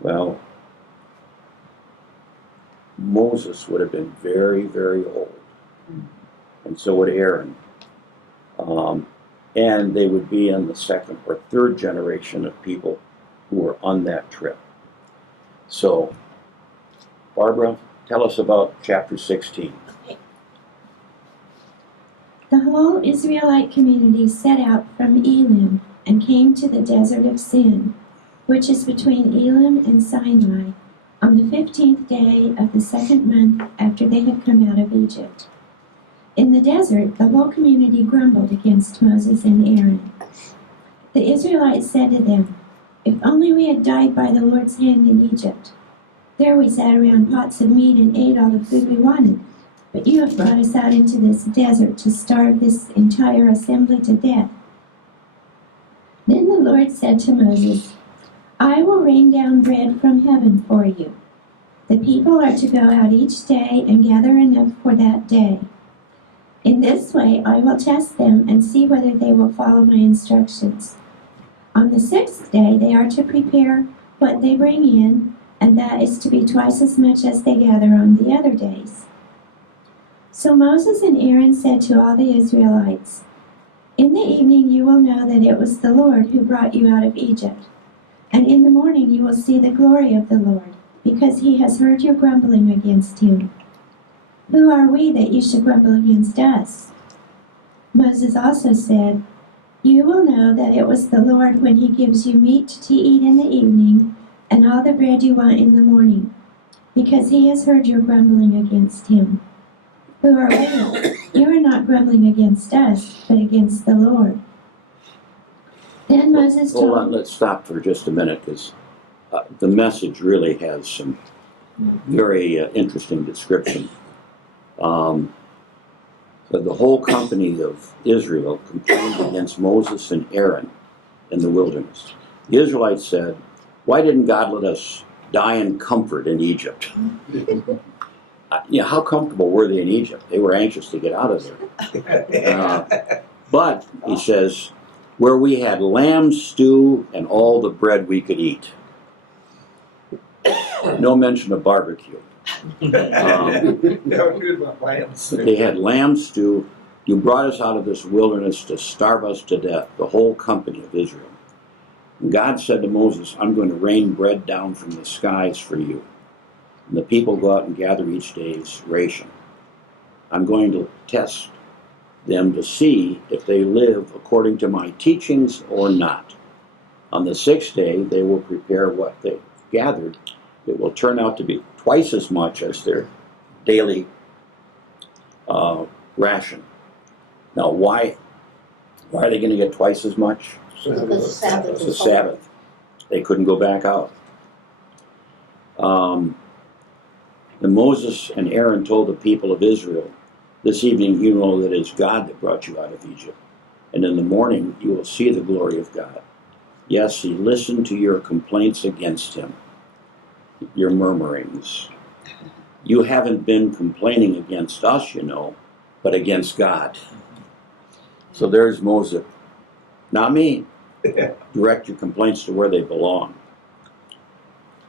Well, Moses would have been very, very old, and so would Aaron. And they would be in the second or third generation of people who were on that trip. So, Barbara, tell us about chapter 16. Okay. The whole Israelite community set out from Elim and came to the desert of Sin, which is between Elim and Sinai, on the 15th day of the second month after they had come out of Egypt. In the desert, the whole community grumbled against Moses and Aaron. The Israelites said to them, "If only we had died by the Lord's hand in Egypt. There we sat around pots of meat and ate all the food we wanted. But you have brought us out into this desert to starve this entire assembly to death." Then the Lord said to Moses, "I will rain down bread from heaven for you. The people are to go out each day and gather enough for that day. In this way I will test them and see whether they will follow my instructions. On the sixth day they are to prepare what they bring in, and that is to be twice as much as they gather on the other days." So Moses and Aaron said to all the Israelites, "In the evening you will know that it was the Lord who brought you out of Egypt. And in the morning you will see the glory of the Lord, because he has heard your grumbling against him. Who are we that you should grumble against us?" Moses also said, "You will know that it was the Lord when he gives you meat to eat in the evening and all the bread you want in the morning, because he has heard your grumbling against him. Who are we? You are not grumbling against us, but against the Lord." Then Moses told... Hold on, let's stop for just a minute, because the message really has some very interesting description. The whole company of Israel complained against Moses and Aaron in the wilderness. The Israelites said, "Why didn't God let us die in comfort in Egypt?" How comfortable were they in Egypt? They were anxious to get out of there. But, he says, "where we had lamb stew and all the bread we could eat." No mention of barbecue. They had lamb stew. "You brought us out of this wilderness to starve us to death," the whole company of Israel. And God said to Moses, "I'm going to rain bread down from the skies for you. And the people go out and gather each day's ration. I'm going to test them to see if they live according to my teachings or not. On the sixth day, they will prepare what they gathered. It will turn out to be twice as much as their daily ration." Now, why are they going to get twice as much? Because the Sabbath It's the is holy. Sabbath. They couldn't go back out. And Moses and Aaron told the people of Israel, "This evening you know that it is God that brought you out of Egypt. And in the morning you will see the glory of God. Yes, he listened to your complaints against him, your murmurings. You haven't been complaining against us, you know, but against God." So there's Moses. Not me. Direct your complaints to where they belong.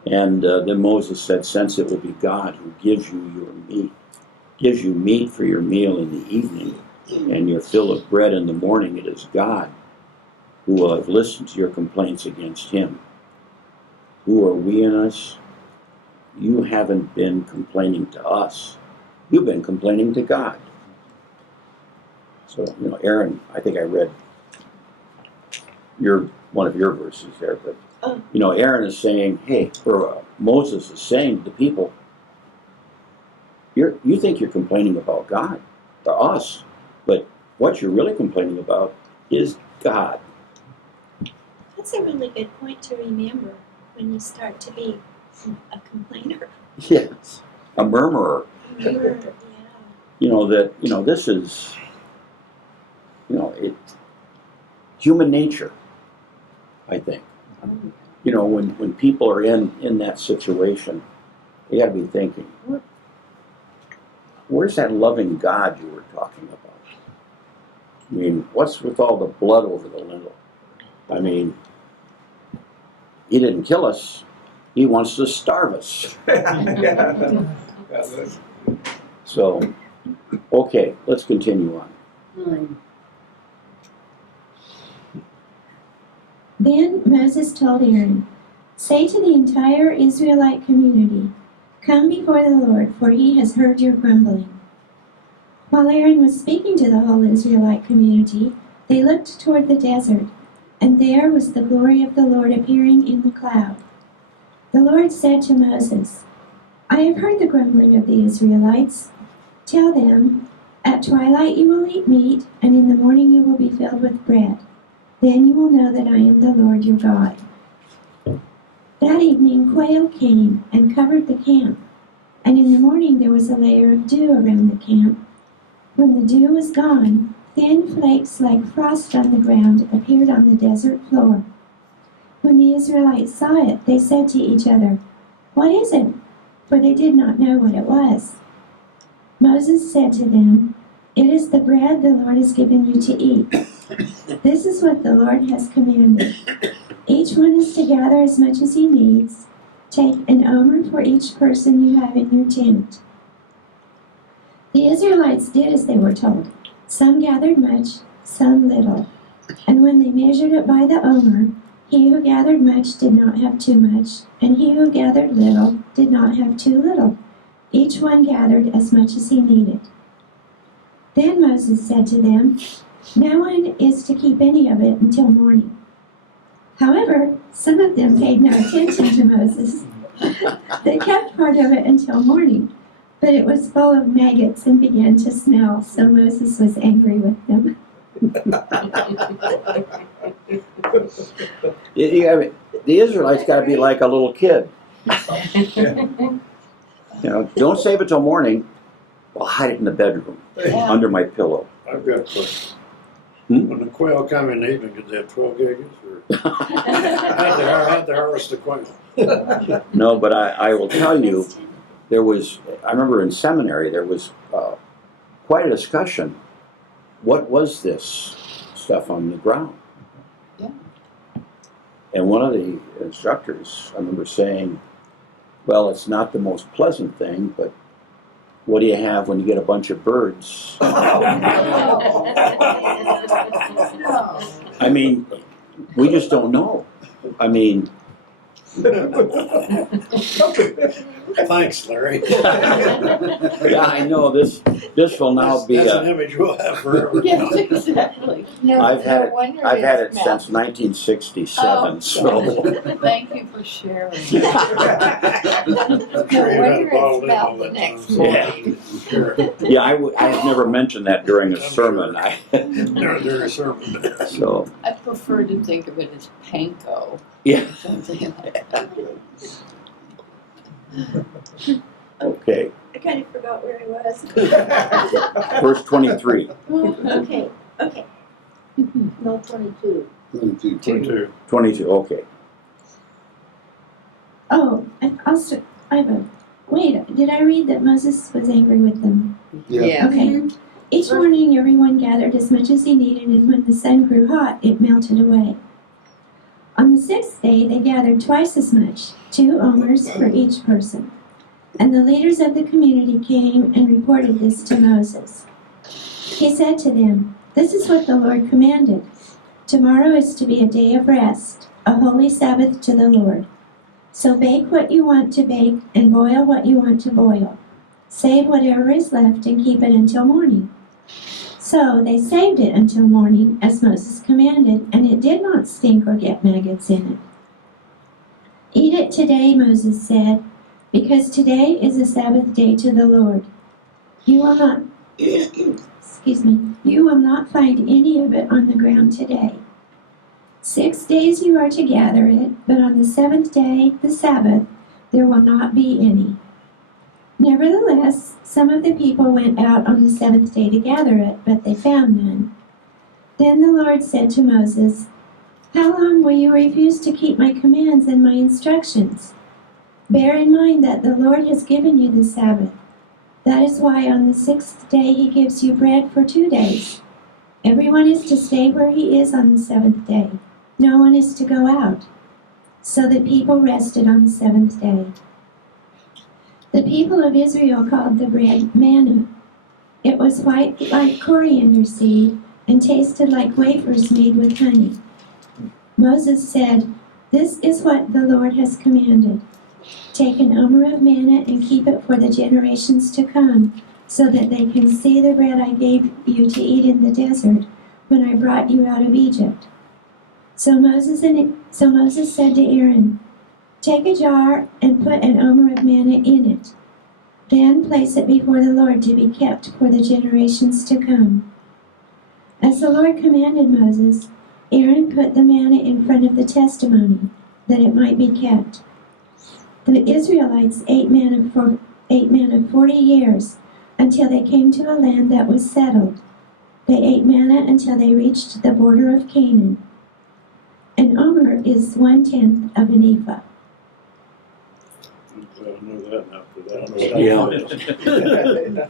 And then Moses said, "Since it will be God who gives you meat for your meal in the evening, and your fill of bread in the morning, it is God who will have listened to your complaints against him. Who are we in us? You haven't been complaining to us. You've been complaining to God." So, Aaron, I think I read one of your verses there, but Aaron is saying, hey, or Moses is saying to the people, you think you're complaining about God, to us, but what you're really complaining about is God. That's a really good point to remember when you start to be a complainer. Yes, a murmurer. Yeah. This is, it's human nature, I think. When people are in that situation, you got to be thinking, where's that loving God you were talking about? I mean, what's with all the blood over the lintel? I mean, he didn't kill us, He wants to starve us. So, okay, let's continue on. Then Moses told Aaron, "Say to the entire Israelite community, 'Come before the Lord, for he has heard your grumbling.'" While Aaron was speaking to the whole Israelite community, they looked toward the desert, and there was the glory of the Lord appearing in the cloud. The Lord said to Moses, "I have heard the grumbling of the Israelites. Tell them, 'At twilight you will eat meat, and in the morning you will be filled with bread. Then you will know that I am the Lord your God.'" That evening quail came and covered the camp, and in the morning there was a layer of dew around the camp. When the dew was gone, thin flakes like frost on the ground appeared on the desert floor. When the Israelites saw it, they said to each other, "What is it?" For they did not know what it was. Moses said to them, "It is the bread the Lord has given you to eat. This is what the Lord has commanded. Each one is to gather as much as he needs. Take an omer for each person you have in your tent." The Israelites did as they were told. Some gathered much, some little. And when they measured it by the omer, he who gathered much did not have too much, and he who gathered little did not have too little. Each one gathered as much as he needed. Then Moses said to them, "No one is to keep any of it until morning." However, some of them paid no attention to Moses. They kept part of it until morning, but it was full of maggots and began to smell, so Moses was angry with them. The Israelites got to be like a little kid. Don't save it till morning. Well, hide it in the bedroom, under my pillow. I've got a question. When the quail come in the evening, did they have 12 gigas? Or had to harvest the quail? No, but I will tell you, I remember in seminary, there was quite a discussion. What was this stuff on the ground? Yeah. And one of the instructors, I remember saying, well, it's not the most pleasant thing, but what do you have when you get a bunch of birds? I mean, we just don't know. I mean, Thanks, Larry. yeah, I know this will now be That's an image we'll have forever. Yes, exactly. I've had it since 1967. So Thank you for sharing. I'm sure you had it bottled in all that Next time. morning. Sure. yeah, I have never mentioned that during a sermon. During a sermon. So I prefer to think of it as panko. yeah, Something like that. okay. I kind of forgot where I was. Verse 23. Okay. No, 22. 22. 22. Okay. Oh, wait, did I read that Moses was angry with them? Yeah. Okay. Each morning everyone gathered as much as he needed, and when the sun grew hot, it melted away. On the sixth day they gathered twice as much, 2 omers for each person. And the leaders of the community came and reported this to Moses. He said to them, "This is what the Lord commanded. Tomorrow is to be a day of rest, a holy Sabbath to the Lord. So bake what you want to bake and boil what you want to boil. Save whatever is left and keep it until morning." So they saved it until morning, as Moses commanded, and it did not stink or get maggots in it. "Eat it today," Moses said, "because today is a Sabbath day to the Lord. You will not, you will not find any of it on the ground today. 6 days you are to gather it, but on the 7th day, the Sabbath, there will not be any." Nevertheless, some of the people went out on the 7th day to gather it, but they found none. Then the Lord said to Moses, "How long will you refuse to keep my commands and my instructions? Bear in mind that the Lord has given you the Sabbath. That is why on the 6th day he gives you bread for 2 days. Everyone is to stay where he is on the 7th day. No one is to go out. So the people rested on the seventh day. The people of Israel called the bread manna. It was white like coriander seed and tasted like wafers made with honey. Moses said, "This is what the Lord has commanded. Take an omer of manna and keep it for the generations to come, so that they can see the bread I gave you to eat in the desert when I brought you out of Egypt." So Moses said to Aaron, "Take a jar and put an omer of manna in it. Then place it before the Lord to be kept for the generations to come." As the Lord commanded Moses, Aaron put the manna in front of the testimony, that it might be kept. The Israelites ate manna 40 years, until they came to a land that was settled. They ate manna until they reached the border of Canaan. An omer is 1/10 of an ephah. I don't know that now, but I don't know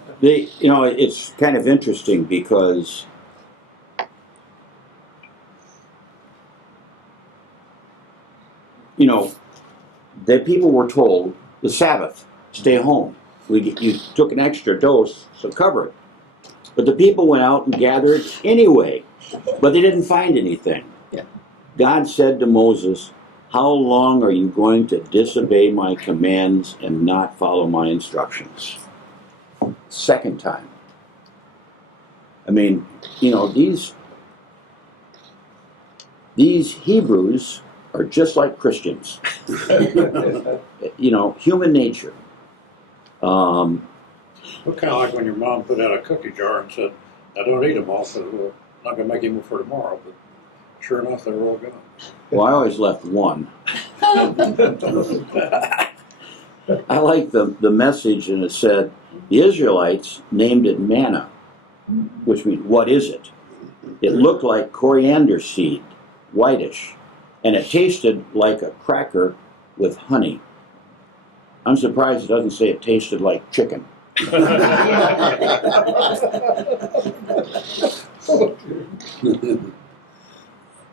Yeah. It's kind of interesting because the people were told the Sabbath, stay home. You took an extra dose, so cover it. But the people went out and gathered anyway, but they didn't find anything. Yeah. God said to Moses, "How long are you going to disobey my commands and not follow my instructions?" Second time. I mean, these Hebrews are just like Christians. Human nature. Well, kind of like when your mom put out a cookie jar and said, "I don't eat them all, so I'm not going to make any more for tomorrow." But sure enough, they were all gone. Well, I always left one. I like the message, and it said, the Israelites named it manna, which means, what is it? It looked like coriander seed, whitish, and it tasted like a cracker with honey. I'm surprised it doesn't say it tasted like chicken.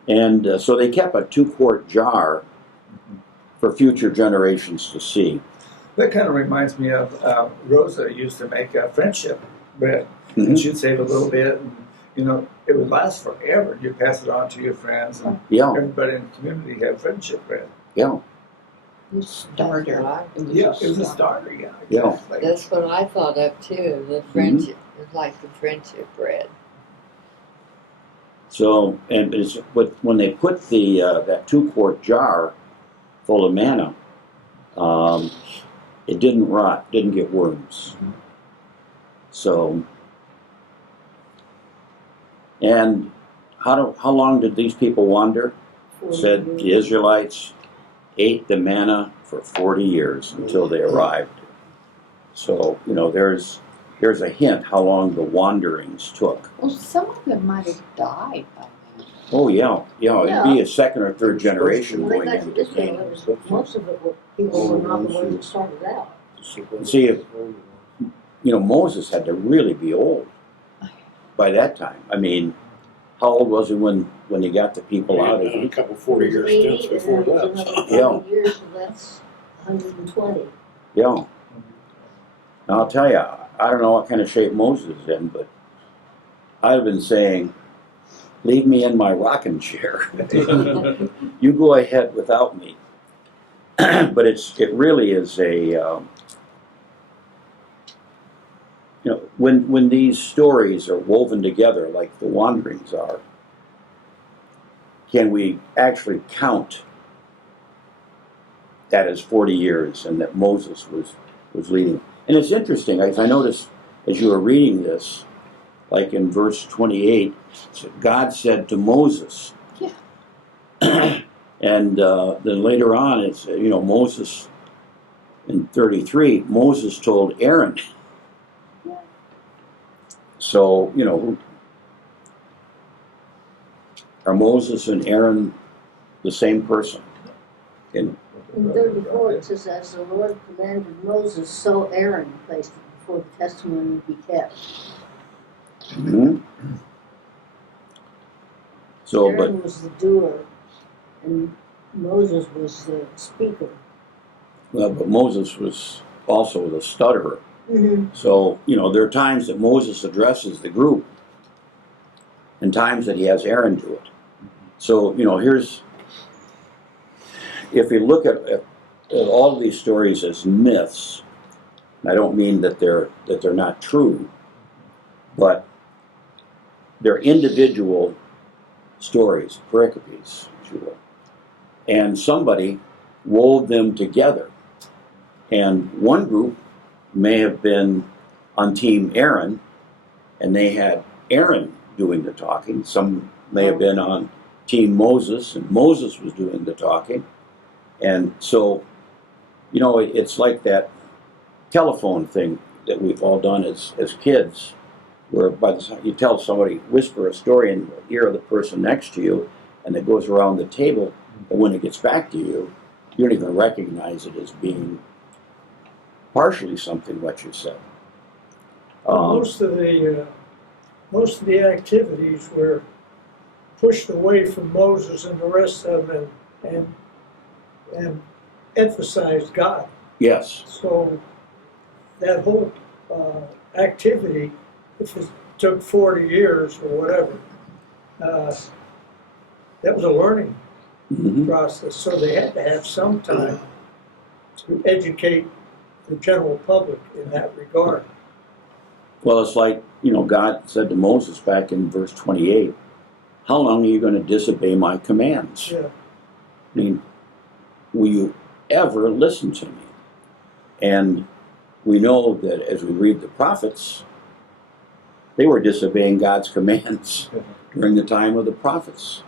And so they kept a 2-quart jar for future generations to see. That kind of reminds me of Rosa used to make friendship bread, Mhm. and she'd save a little bit, and it would last forever. You'd pass it on to your friends, and Yeah, everybody in the community had friendship bread. yeah, Starter. Yeah, it was a starter. Yeah, Yeah. exactly. That's what I thought of too. The friendship is like the friendship bread. So, but when they put that 2-quart jar full of manna, it didn't rot, didn't get worms. So, and how long did these people wander? Said the Israelites ate the manna for 40 years until they arrived. So, there's a hint how long the wanderings took. Well, some of them might have died by now. Oh yeah, it'd Yeah. be a second or third generation When they going got to into Israel, Canaan. most of it were people who were not the ones that started out. See, Moses had to really be old by that time. I mean, how old was he when he got the people out of a Egypt? couple 40-year stints before that. So. Yeah. Years, so that's 120. Yeah. Now, I'll tell you, I don't know what kind of shape Moses is in, but I've been saying, leave me in my rocking chair. You go ahead without me. But it really is a, when these stories are woven together like the wanderings are, can we actually count that as 40 years and that Moses was leading? And it's interesting, as I noticed as you were reading this, like in verse 28, God said to Moses. Yeah. And then later on, it's, Moses, in 33, Moses told Aaron. So, are Moses and Aaron the same person? In 34 it says, as the Lord commanded Moses, so Aaron placed it before the testimony would be kept. Mm-hmm. So, Aaron was the doer, and Moses was the speaker. Well, but Moses was also the stutterer. Mm-hmm. So, there are times that Moses addresses the group and times that he has Aaron do it. So, if we look at all of these stories as myths, I don't mean that they're not true, but they're individual stories, pericopes, if you will. And somebody wove them together. And one group may have been on Team Aaron, and they had Aaron doing the talking. Some may have been on Team Moses, and Moses was doing the talking. And so, it's like that telephone thing that we've all done as kids, where by the time you tell somebody, whisper a story in the ear of the person next to you, and it goes around the table, and when it gets back to you, you don't even recognize it as being partially something what you said. Most of the activities were pushed away from Moses and the rest of them and emphasized God. Yes. So that whole activity, if it took 40 years or whatever, that was a learning Mm-hmm. process. So they had to have some time to educate the general public in that regard. Well, it's like, God said to Moses back in verse 28, how long are you going to disobey my commands? Yeah. I mean, will you ever listen to me? And we know that as we read the prophets, they were disobeying God's commands during the time of the prophets.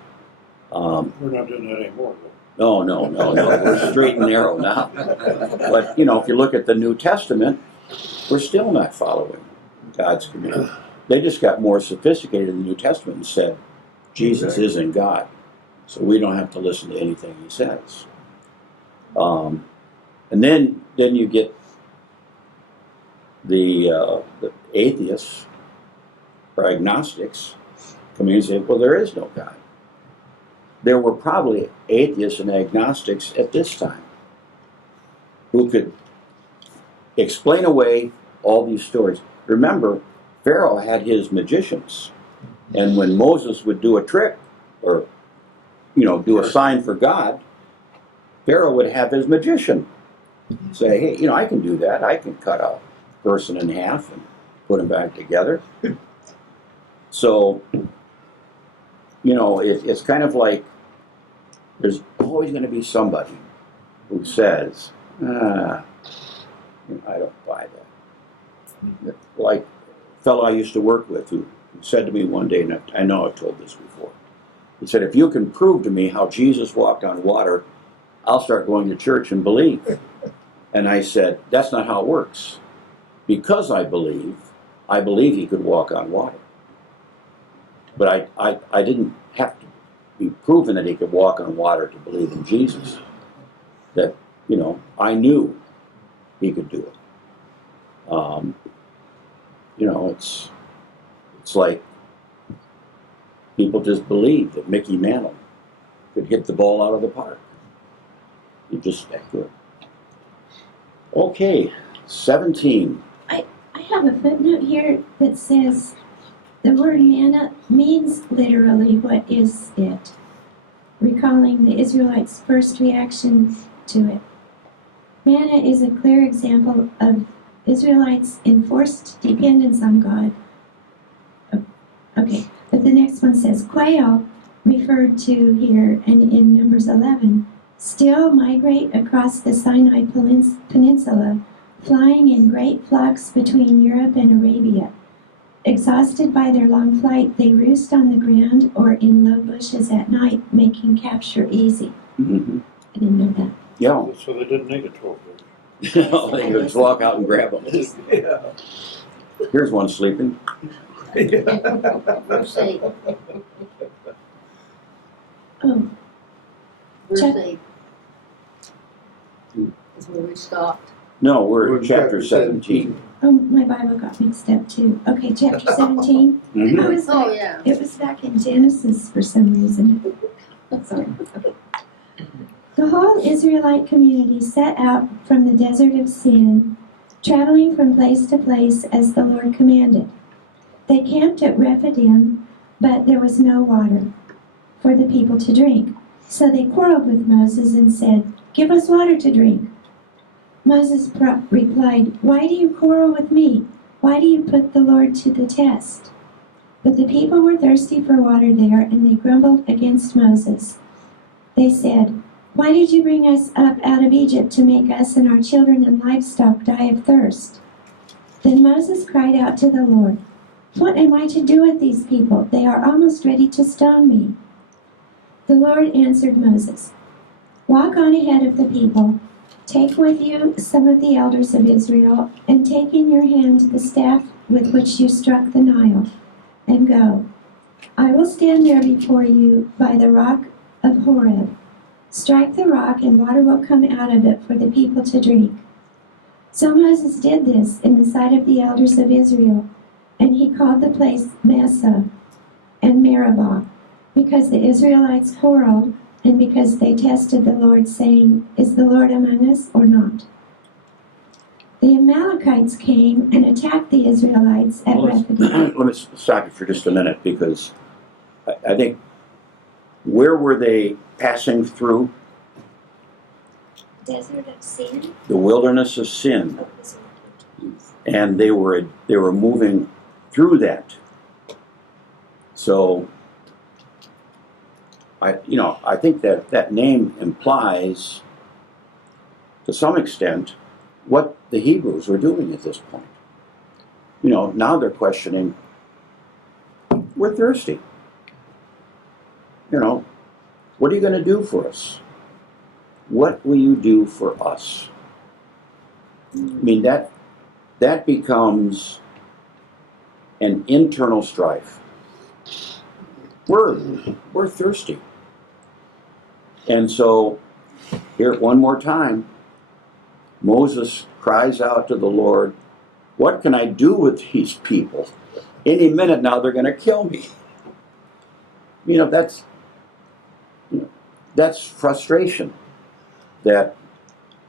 We're not doing that anymore, though. No. We're straight and narrow now. But, if you look at the New Testament, we're still not following God's command. They just got more sophisticated in the New Testament and said, Jesus isn't God, so we don't have to listen to anything he says. And then you get the atheists or agnostics come in and say, well, there is no God. There were probably atheists and agnostics at this time who could explain away all these stories. Remember, Pharaoh had his magicians, and when Moses would do a trick or do a sign for God, Pharaoh would have his magician say, hey, I can do that. I can cut a person in half and put him back together. So, it's kind of like there's always going to be somebody who says, I don't buy that. Like a fellow I used to work with who said to me one day, and I know I've told this before, he said, if you can prove to me how Jesus walked on water, I'll start going to church and believe. And I said, that's not how it works. Because I believe he could walk on water. But I didn't have to be proven that he could walk on water to believe in Jesus. That, I knew he could do it. It's like people just believe that Mickey Mantle could hit the ball out of the park. You're just that good. Okay, 17. I have a footnote here that says the word manna means literally what is it, recalling the Israelites' first reaction to it. Manna is a clear example of Israelites' enforced dependence on God. Okay, but the next one says quail, referred to here and in Numbers 11, still migrate across the Sinai Peninsula, flying in great flocks between Europe and Arabia. Exhausted by their long flight, they roost on the ground or in low bushes at night, making capture easy. Mm-hmm. I didn't know that. Yeah. So they didn't need a 12 gauge. They could just walk out and grab them. Yeah. Here's one sleeping. Verse 8. Oh, Verse Check. 8 is where we stopped. No, we're in chapter 17. oh, my Bible got mixed up too. Okay, chapter 17. Mm-hmm. I was Oh, like, yeah. it was back in Genesis for some reason. Sorry. Okay. The whole Israelite community set out from the desert of Sin, traveling from place to place as the Lord commanded. They camped at Rephidim, but there was no water for the people to drink. So they quarreled with Moses and said, "Give us water to drink." Moses replied, "Why do you quarrel with me? Why do you put the Lord to the test?" But the people were thirsty for water there, and they grumbled against Moses. They said, "Why did you bring us up out of Egypt to make us and our children and livestock die of thirst?" Then Moses cried out to the Lord, "What am I to do with these people? They are almost ready to stone me." The Lord answered Moses, "Walk on ahead of the people. Take with you some of the elders of Israel, and take in your hand the staff with which you struck the Nile, and go. I will stand there before you by the rock of Horeb. Strike the rock, and water will come out of it for the people to drink." So Moses did this in the sight of the elders of Israel, and he called the place Massah and Meribah, because the Israelites quarreled, and because they tested the Lord, saying, "Is the Lord among us or not?" The Amalekites came and attacked the Israelites at Rephidim. Let me stop you for just a minute, because I think, where were they passing through? Desert of Sin? The wilderness of Sin. Oh, this one. And they were moving through that. So I think that name implies, to some extent, what the Hebrews were doing at this point. Now they're questioning, we're thirsty. What are you going to do for us? What will you do for us? I mean, that becomes an internal strife. We're thirsty. And so, here one more time, Moses cries out to the Lord, "What can I do with these people? Any minute now they're going to kill me." That's frustration that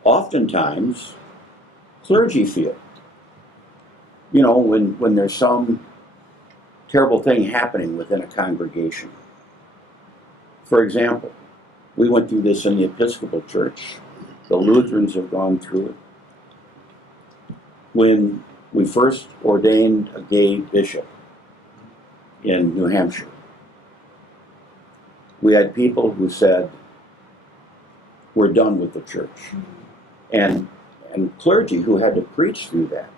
oftentimes clergy feel. When there's some terrible thing happening within a congregation. For example, we went through this in the Episcopal Church. The Lutherans have gone through it. When we first ordained a gay bishop in New Hampshire, we had people who said, "We're done with the church." And clergy who had to preach through that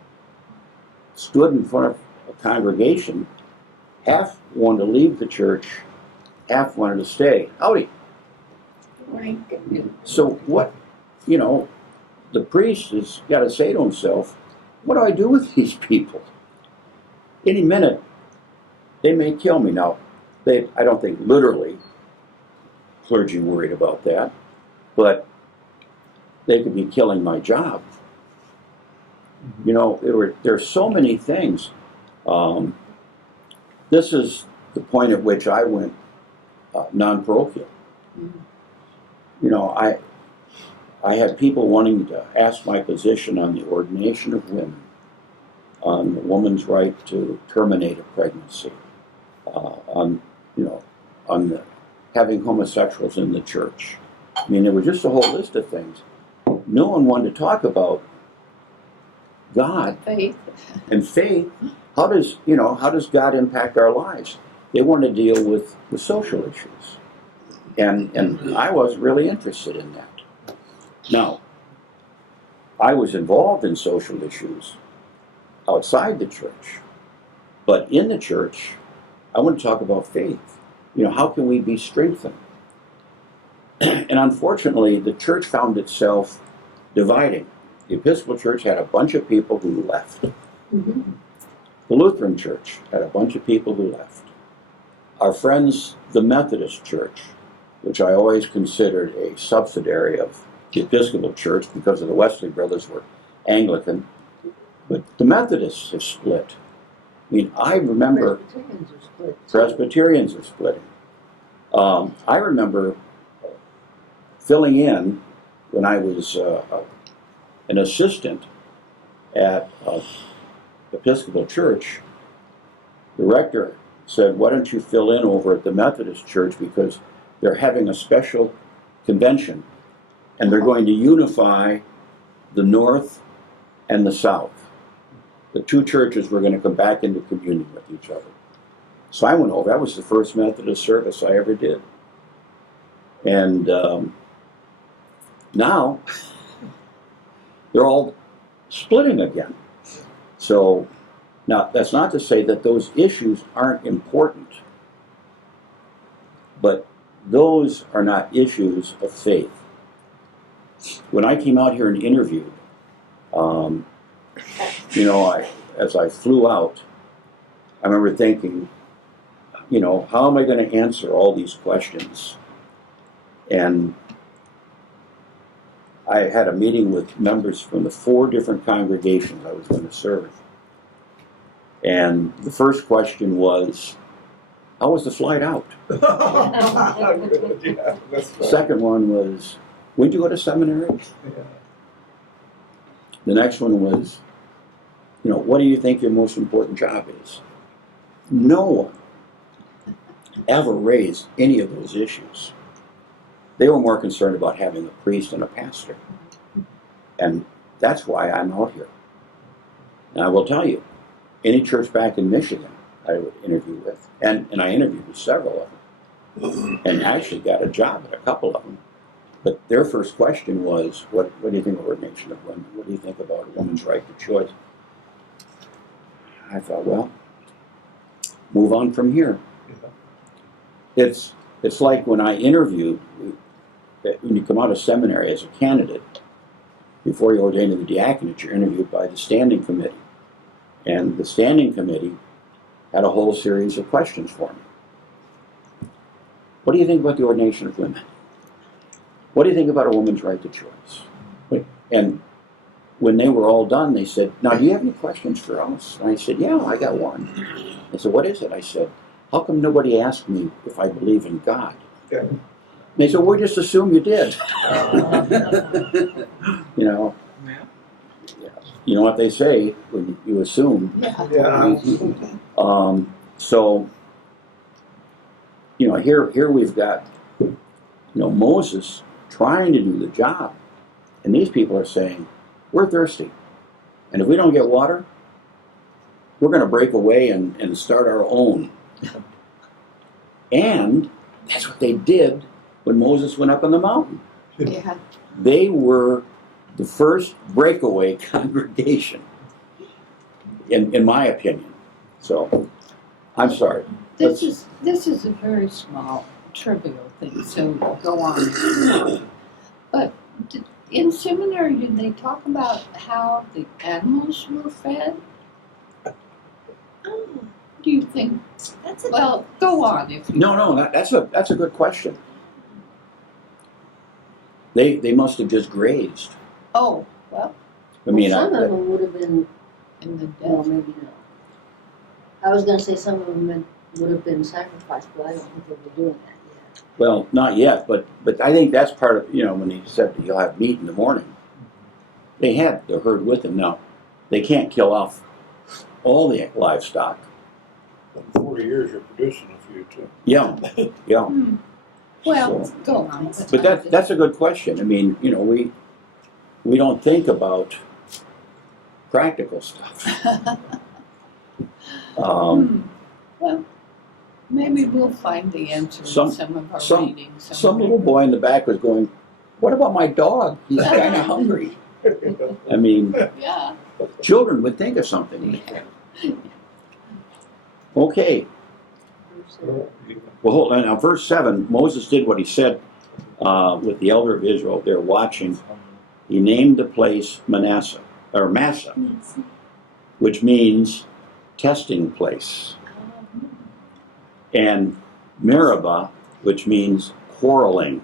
stood in front of a congregation. Half wanted to leave the church, half wanted to stay. Howdy. So what, the priest has got to say to himself, what do I do with these people? Any minute, they may kill me. Now, I don't think literally clergy worried about that, but they could be killing my job. There are so many things. This is the point at which I went non-parochial. I had people wanting to ask my position on the ordination of women, on the woman's right to terminate a pregnancy, on having homosexuals in the church. I mean, there was just a whole list of things. No one wanted to talk about God and faith. How does God impact our lives? They want to deal with social issues. And I wasn't really interested in that. Now, I was involved in social issues outside the church. But in the church, I want to talk about faith. How can we be strengthened? And unfortunately, the church found itself dividing. The Episcopal Church had a bunch of people who left. Mm-hmm. The Lutheran Church had a bunch of people who left. Our friends, the Methodist Church, which I always considered a subsidiary of the Episcopal Church because of the Wesley brothers were Anglican, but the Methodists have split. I mean, I remember Presbyterians are splitting. I remember filling in when I was an assistant at Episcopal Church. The rector said, "Why don't you fill in over at the Methodist Church because they're having a special convention and they're going to unify the North and the South. The two churches were going to come back into communion with each other." So I went over. That was the first Methodist service I ever did. And now they're all splitting again. So now that's not to say that those issues aren't important, but those are not issues of faith. When I came out here and interviewed, as I flew out, I remember thinking, how am I going to answer all these questions? And I had a meeting with members from the 4 different congregations I was going to serve. And the first question was, how was the flight out? Yeah, that's The right. second one was, when did you go to seminary? Yeah. The next one was, what do you think your most important job is? No one ever raised any of those issues. They were more concerned about having a priest and a pastor. And that's why I'm out here. And I will tell you, any church back in Michigan I would interview with, and I interviewed with several of them, and actually got a job at a couple of them. But their first question was, what do you think of ordination of women? What do you think about a woman's right to choice? I thought, well, move on from here. It's like when I interviewed, when you come out of seminary as a candidate, before you're ordained to the diaconate, you're interviewed by the standing committee. And the standing committee had a whole series of questions for me. What do you think about the ordination of women? What do you think about a woman's right to choice? And when they were all done, they said, now, do you have any questions for us? And I said, yeah, I got one. They said, what is it? I said, how come nobody asked me if I believe in God? Yeah. And they said, we'll just assume you did. You know what they say when you assume. Yeah. So, here we've got, Moses trying to do the job. And these people are saying, we're thirsty. And if we don't get water, we're going to break away and start our own. And that's what they did when Moses went up on the mountain. Yeah. They were the first breakaway congregation, in my opinion. So, I'm sorry. This is a very small, trivial thing, so go on. But in seminary, did they talk about how the animals were fed? Oh, Do you think? that's a Well, go on if you. No, that's a good question. They must have just grazed. Oh, well, I mean, Some of them would have been, in the well, desert. maybe not. I was gonna say some of them would have been sacrificed, but I don't think they were doing that yet. well, not yet, but I think that's part of, when he said you'll have meat in the morning. They had the herd with them. Now, they can't kill off all the livestock. In 40 years, you're producing a few too. Yeah. Well, So- go on. But that's a good question. I mean, we don't think about practical stuff. Well, maybe we'll find the answer Some- in some of our some- readings. Some little boy in the back was going, what about my dog? He's kind of hungry. I mean, Yeah. children would think of something. Okay. Well, hold on. Now, verse 7, Moses did what he said with the elder of Israel. They're watching. He named the place Massa, which means testing place, and Meribah, which means quarreling,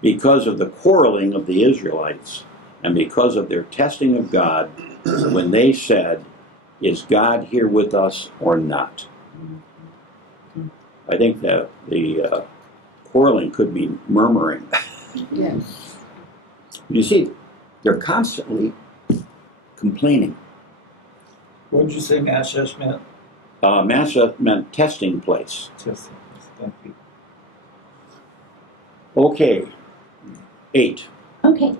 because of the quarreling of the Israelites and because of their testing of God when they said, is God here with us or not? I think that the quarreling could be murmuring. Yes. You see, they're constantly complaining. What did you say Mashesh meant? Massa meant testing place. Just, thank you. Okay, 8. Okay.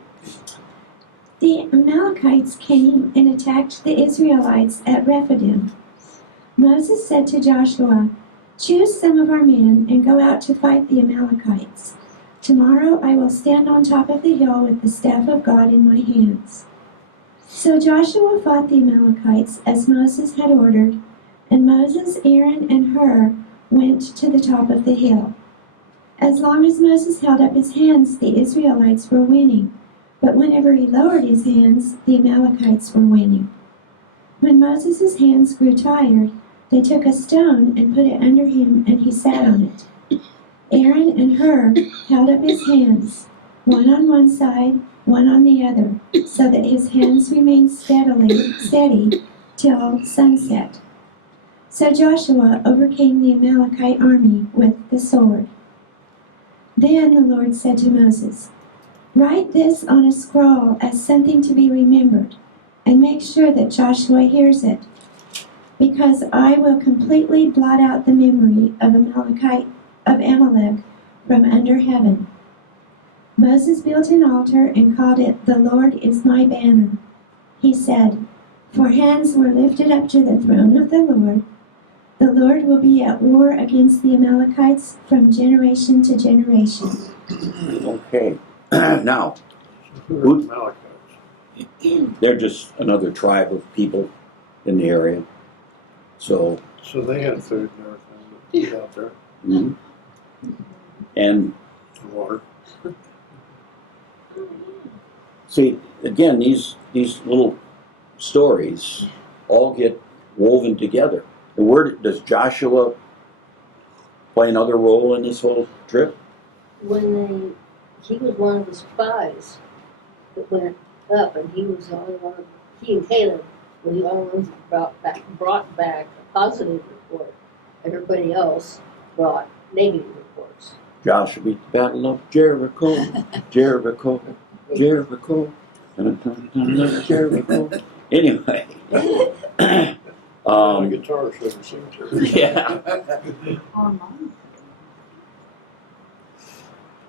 The Amalekites came and attacked the Israelites at Rephidim. Moses said to Joshua, "Choose some of our men and go out to fight the Amalekites. Tomorrow I will stand on top of the hill with the staff of God in my hands." So Joshua fought the Amalekites as Moses had ordered, and Moses, Aaron, and Hur went to the top of the hill. As long as Moses held up his hands, the Israelites were winning, but whenever he lowered his hands, the Amalekites were winning. When Moses' hands grew tired, they took a stone and put it under him, and he sat on it. Aaron and Hur held up his hands, one on one side, one on the other, so that his hands remained steady till sunset. So Joshua overcame the Amalekite army with the sword. Then the Lord said to Moses, "Write this on a scroll as something to be remembered, and make sure that Joshua hears it, because I will completely blot out the memory of Amalek from under heaven." Moses built an altar and called it, "The Lord is my banner." He said, "For hands were lifted up to the throne of the Lord. The Lord will be at war against the Amalekites from generation to generation." Okay, now, Who are the Amalekites? they're just another tribe of people in the area. So, So they had food and everything out there, mhm. And water. see, again, these little stories all get woven together. And where does Joshua play another role in this whole trip? He was one of the spies that went up, and he was the only one. He and Caleb were the only ones that brought back a positive report. Everybody else brought negative reports. Joshua beat the battle of Jericho, Jericho, Jericho, Jericho. Anyway, The guitar show the cemetery. yeah. Online.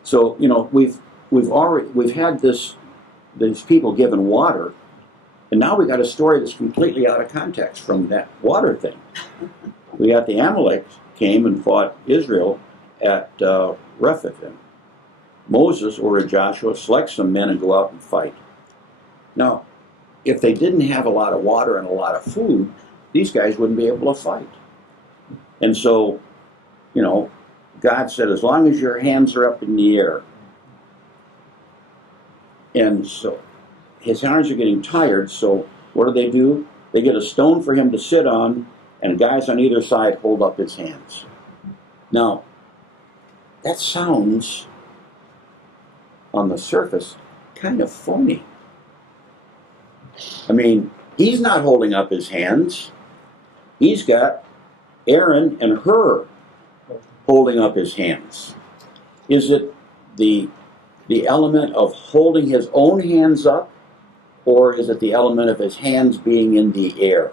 So we've had these people given water, and now we got a story that's completely out of context from that water thing. We got the Amalek came and fought Israel at Rephidim. Moses ordered Joshua, select some men and go out and fight. Now, if they didn't have a lot of water and a lot of food, these guys wouldn't be able to fight. And so, God said, as long as your hands are up in the air. And so his hands are getting tired, so what do? They get a stone for him to sit on, and guys on either side hold up his hands. Now, that sounds, on the surface, kind of phony. I mean, he's not holding up his hands. He's got Aaron and Hur holding up his hands. Is it the element of holding his own hands up, or is it the element of his hands being in the air?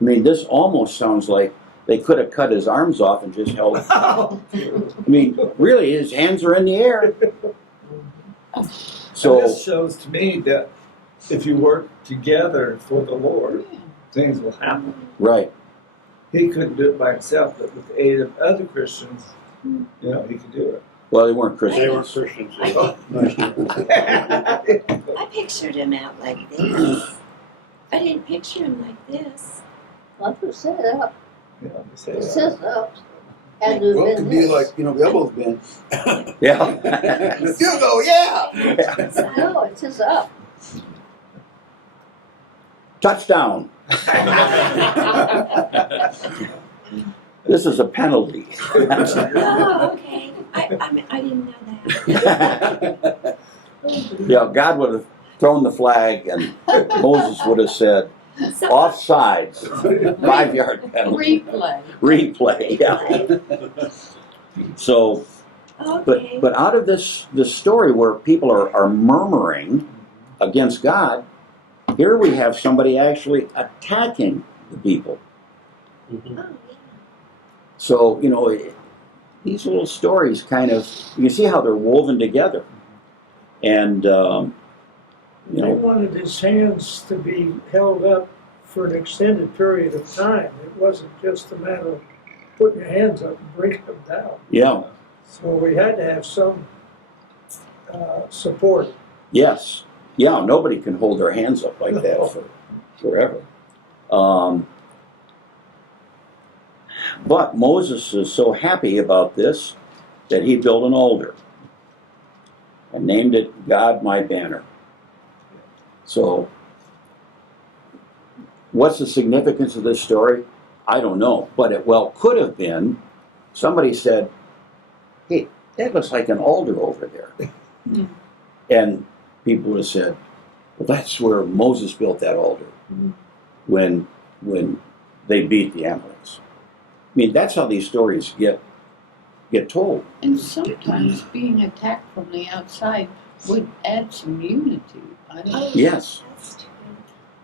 I mean, this almost sounds like they could have cut his arms off and just held. I mean, really, his hands are in the air. So So this shows to me that if you work together for the Lord, things will happen. right. He couldn't do it by himself, but with the aid of other Christians, he could do it. Well, they weren't They were Christians. Christians. Nice. I pictured him out like this. I didn't picture him like this. Not to set up. They say It that. says up. Had to have Well, it been could be this. like, Elbo's been. Yeah. Still go, yeah! No, it says up. Touchdown. This is a penalty. Oh, okay. I didn't know that. Yeah, God would have thrown the flag, and Moses would have said, So, offsides, 5-yard penalty. Replay. Replay, yeah. So, Okay. but out of this story where people are murmuring against God, here we have somebody actually attacking the people. Mhm. Oh, yeah. So, these little stories kind of, you can see how they're woven together. And, They wanted his hands to be held up for an extended period of time. It wasn't just a matter of putting your hands up and bringing them down. yeah, So we had to have some support. yes. Yeah, nobody can hold their hands up like that forever. But Moses is so happy about this that he built an altar and named it God My Banner. So, what's the significance of this story? I don't know, but it well could have been somebody said, hey, that looks like an altar over there. Mm. And people would have said, well, that's where Moses built that altar when they beat the Amalekites. I mean, that's how these stories get told. And sometimes being attacked from the outside would add some unity. I don't know. Yes. That's true.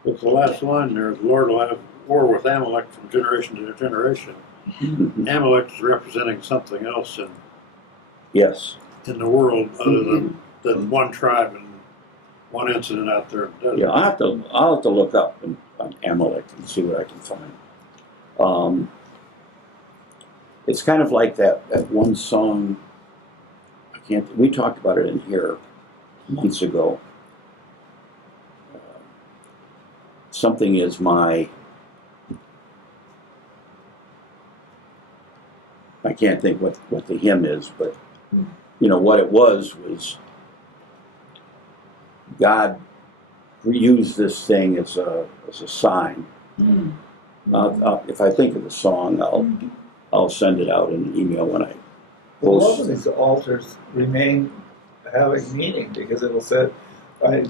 But the last line there, the Lord will have war with Amalek from generation to generation. Amalek is representing something else Yes. in the world other than one tribe and one incident out there in the desert. Yeah, I'll have to look up on Amalek and see what I can find. It's kind of like that one song. We talked about it in here months ago. Something is my. I can't think what the hymn is, but what it was God used this thing as a sign. Mm. If I think of the song, I'll send it out in an email when I A lot post of it. these altars remain having meaning because it'll say, a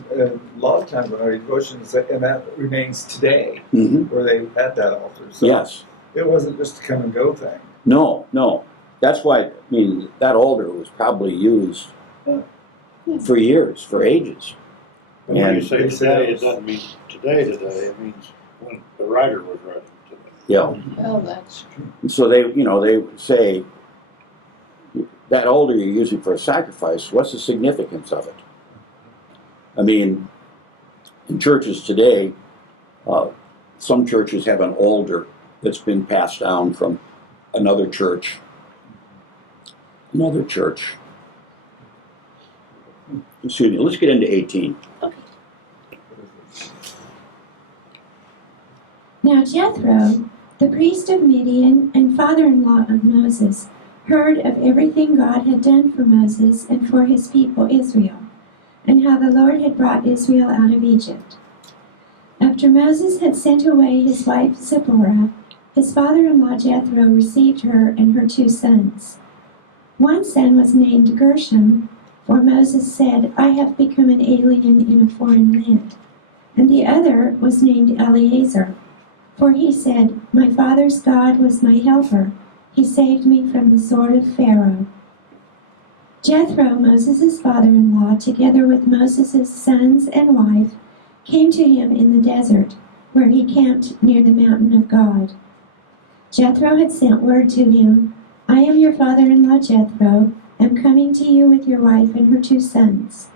lot of times when I read devotions, and that remains today, Mhm. where they had that altar. So Yes. it wasn't just a come and go thing. No. That's why, that altar was probably used for years, for ages. But when you And say they today, say- it doesn't mean today. It means when the writer was writing today. Yeah. Well, that's true. And so they would say, that altar you're using for a sacrifice, what's the significance of it? In churches today, some churches have an altar that's been passed down from another church. Excuse me, let's get into 18. Now Jethro, the priest of Midian and father-in-law of Moses, heard of everything God had done for Moses and for his people Israel, and how the Lord had brought Israel out of Egypt. After Moses had sent away his wife Zipporah, his father-in-law Jethro received her and her 2 sons. One son was named Gershom, for Moses said, I have become an alien in a foreign land. And the other was named Eleazar, for he said, my father's God was my helper. He saved me from the sword of Pharaoh. Jethro, Moses' father-in-law, together with Moses' sons and wife, came to him in the desert, where he camped near the mountain of God. Jethro had sent word to him, I am your father-in-law Jethro, am coming to you with your wife and her 2 sons.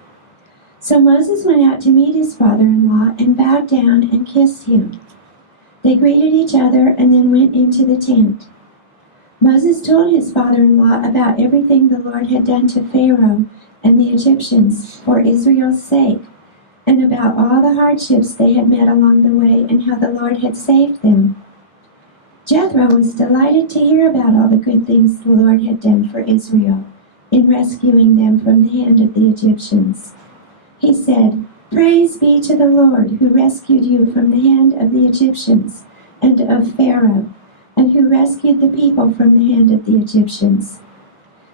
So Moses went out to meet his father-in-law and bowed down and kissed him. They greeted each other and then went into the tent. Moses told his father-in-law about everything the Lord had done to Pharaoh and the Egyptians for Israel's sake, and about all the hardships they had met along the way and how the Lord had saved them. Jethro was delighted to hear about all the good things the Lord had done for Israel in rescuing them from the hand of the Egyptians. He said, Praise be to the Lord who rescued you from the hand of the Egyptians and of Pharaoh, and who rescued the people from the hand of the Egyptians.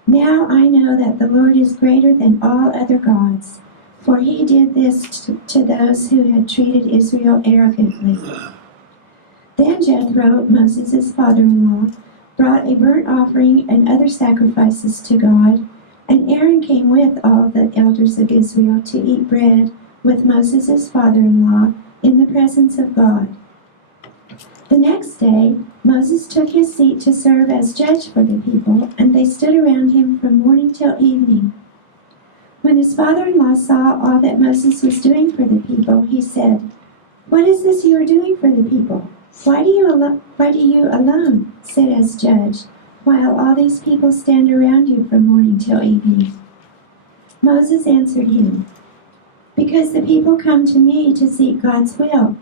Now I know that the Lord is greater than all other gods, for he did this to those who had treated Israel arrogantly. Then Jethro, Moses' father-in-law, brought a burnt offering and other sacrifices to God, and Aaron came with all the elders of Israel to eat bread with Moses' father-in-law in the presence of God. The next day, Moses took his seat to serve as judge for the people, and they stood around him from morning till evening. When his father-in-law saw all that Moses was doing for the people, he said, "What is this you are doing for the people? Why do you alone sit as judge, while all these people stand around you from morning till evening?" Moses answered him, "Because the people come to me to seek God's will.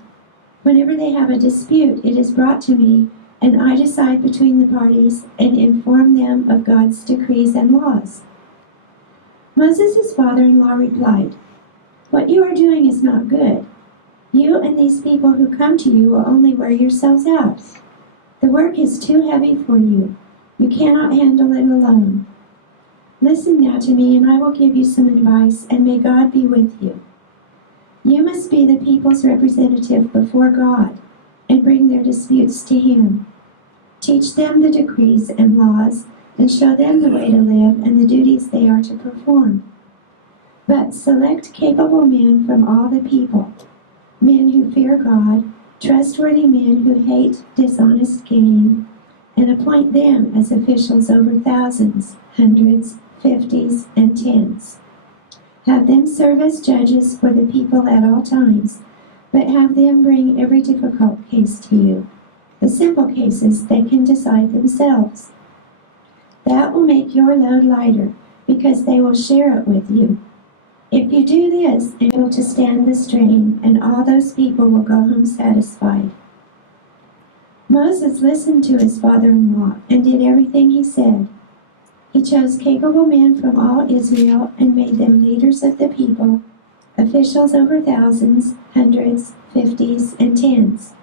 Whenever they have a dispute, it is brought to me, and I decide between the parties and inform them of God's decrees and laws." Moses' father-in-law replied, "What you are doing is not good. You and these people who come to you will only wear yourselves out. The work is too heavy for you. You cannot handle it alone. Listen now to me, and I will give you some advice, and may God be with you. You must be the people's representative before God and bring their disputes to Him. Teach them the decrees and laws and show them the way to live and the duties they are to perform. But select capable men from all the people, men who fear God, trustworthy men who hate dishonest gain, and appoint them as officials over thousands, hundreds, fifties, and tens. Have them serve as judges for the people at all times, but have them bring every difficult case to you. The simple cases they can decide themselves. That will make your load lighter, because they will share it with you. If you do this, you're able to stand the strain, and all those people will go home satisfied." Moses listened to his father-in-law and did everything he said. He chose capable men from all Israel and made them leaders of the people, officials over thousands, hundreds, fifties, and tens.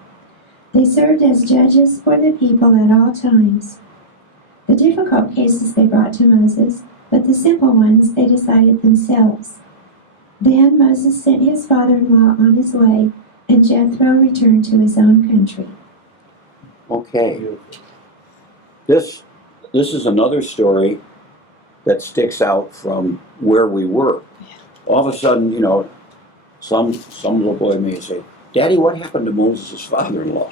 They served as judges for the people at all times. The difficult cases they brought to Moses, but the simple ones they decided themselves. Then Moses sent his father-in-law on his way, and Jethro returned to his own country. Okay. This is another story that sticks out from where we were. All of a sudden, some little boy may say, "Daddy, what happened to Moses' father-in-law?"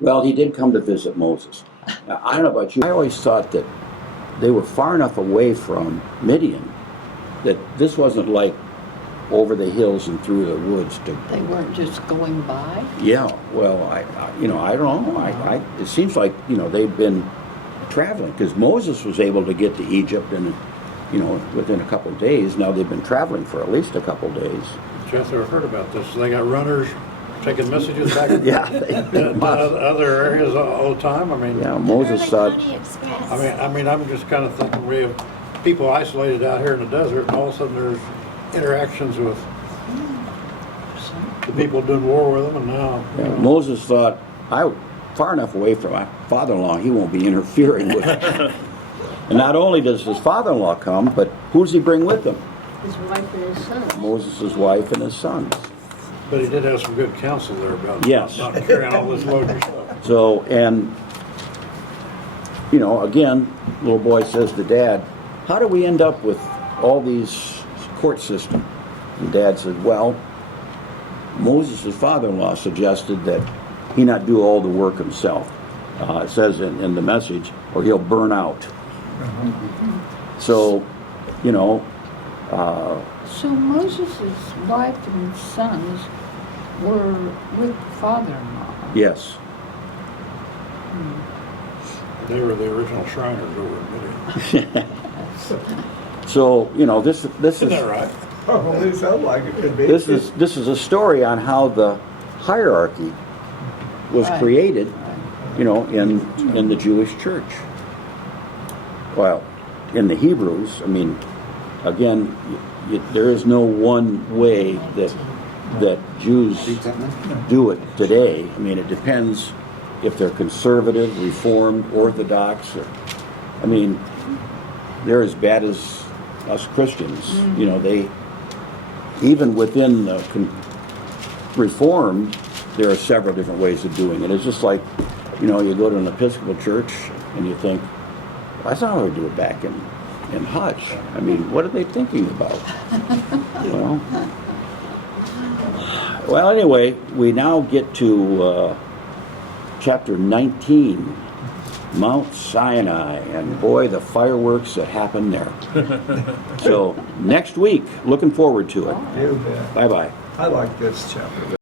Well, he did come to visit Moses. Now, I don't know about you, I always thought that they were far enough away from Midian that this wasn't like over the hills and through the woods to. They weren't just going by? Yeah, well, I don't know. It seems like, they've been traveling, because Moses was able to get to Egypt in, within a couple of days. Now they've been traveling for at least a couple of days. Jethro heard about this. They got runners taking messages back and Yeah, to other areas all the time. I mean, yeah, Moses Like thought, Pony Express. I mean, I'm just kind of thinking we have people isolated out here in the desert, and all of a sudden there's interactions with the people doing war with them, and now. yeah, Moses thought, far enough away from my father-in-law, he won't be interfering with it. And not only does his father-in-law come, but who does he bring with him? His wife and his son. Moses' wife and his sons. But he did have some good counsel there about Yes. not carrying all this load yourself. So, and, again, little boy says to Dad, "How do we end up with all these court system?" And Dad said, "Well, Moses' father-in-law suggested that he not do all the work himself." It says in the message, or he'll burn out. So, So Moses' wife and sons were with father-in-law. yes. They were the original Shriners over in Midian. So, this Isn't that is right? Oh, they sound like it could be. this is a story on how the hierarchy was Right. created, in the Jewish church. Well, in the Hebrews, I mean, again, there is no one way that Jews do it today. I mean, it depends if they're conservative, reformed, orthodox. I mean, they're as bad as us Christians. They, even within the Reformed, there are several different ways of doing it. It's just like, you go to an Episcopal church, And you think, well, that's not how we do it back in Hutch. I mean, what are they thinking about? Well, anyway, we now get to chapter 19, Mount Sinai, and boy, the fireworks that happened there. So next week, looking forward to it. You bet. Bye-bye. I like this chapter.